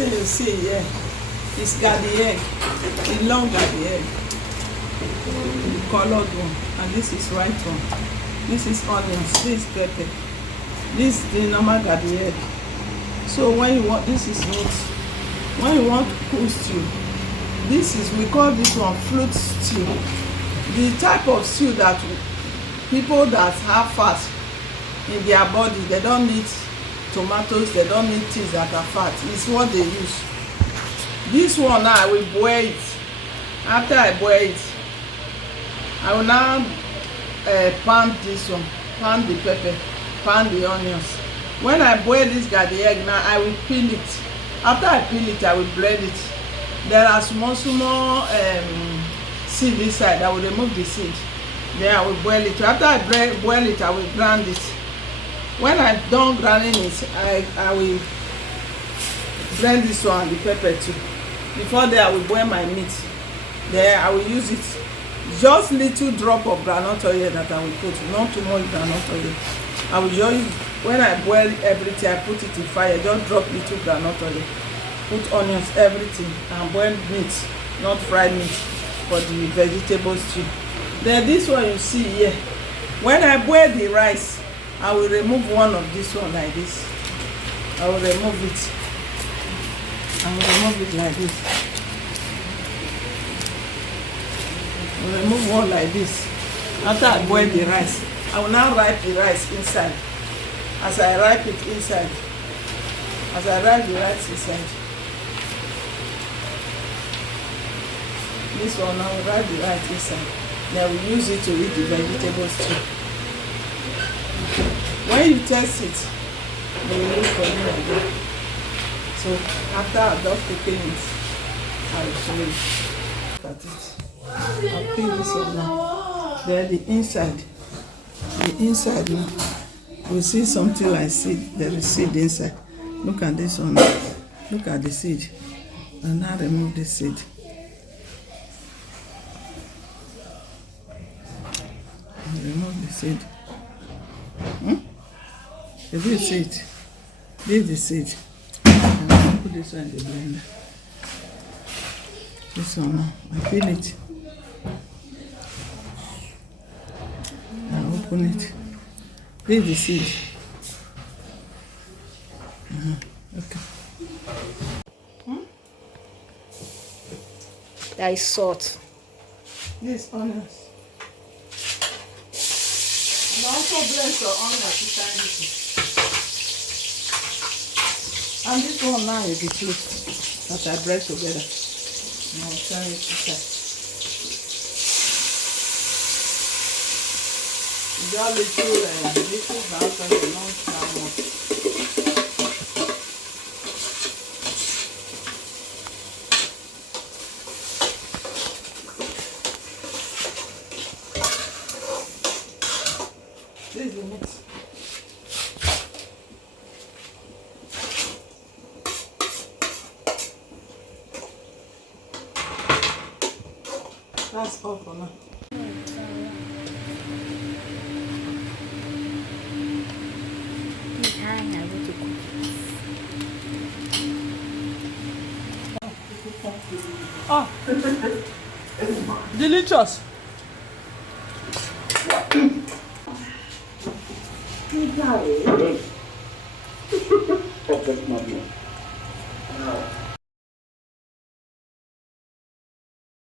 thing you see here is garden egg, the long garden egg, the colored one, and this is white one. This is onions, this is pepper, this is the normal garden egg. So when you want, this is meat. When you want cool stew, this is, we call this one fruit stew. The type of stew that people that have fat in their body, they don't need tomatoes, they don't need things that are fat, it's what they use. This one now I will boil it. After I boil it, I will now pound this one, pound the pepper, pound the onions. When I boil this garden egg now, I will peel it. After I peel it, I will blend it. There are small seed inside. I will remove the seed. Then I will boil it. After I boil it, I will grind it. When I'm done grinding it, I will blend this one and the pepper too. Before that, I will boil my meat. Then I will use it. Just little drop of groundnut oil that I will put, not too much groundnut oil. I will just, when I boil everything, I put it in fire, just drop little groundnut oil, put onions, everything, and boil meat, not fried meat, for the vegetable stew. Then this one you see here, when I boil the rice, I will remove one of this one like this. I will remove it. I will remove it like this. I will remove one like this. After I boil the rice, I will now wrap the rice inside. As I wrap it inside, as I wrap the rice inside, this one I will wrap the rice inside. Then we use it to eat the vegetables too. When you taste it, they will look for you again. So after I'm done cooking it, I will show you. Look at it. I'll peel this up now. Then the inside now, we see something like seed. There is seed inside. Look at this one. Look at the seed. And now remove the seed. And remove the seed. If you see it, this is the seed. And I'll put this one in the blender. This one now, I peel it. I open it. This is the seed. Okay. There is salt. This onions. And also blend your onions inside this. And this one now is the fruit that I blend together. And I'll turn it inside. Just little brown sugar, not that much. This is the mix. That's all for now. Ah, delicious. Oh, that's not me.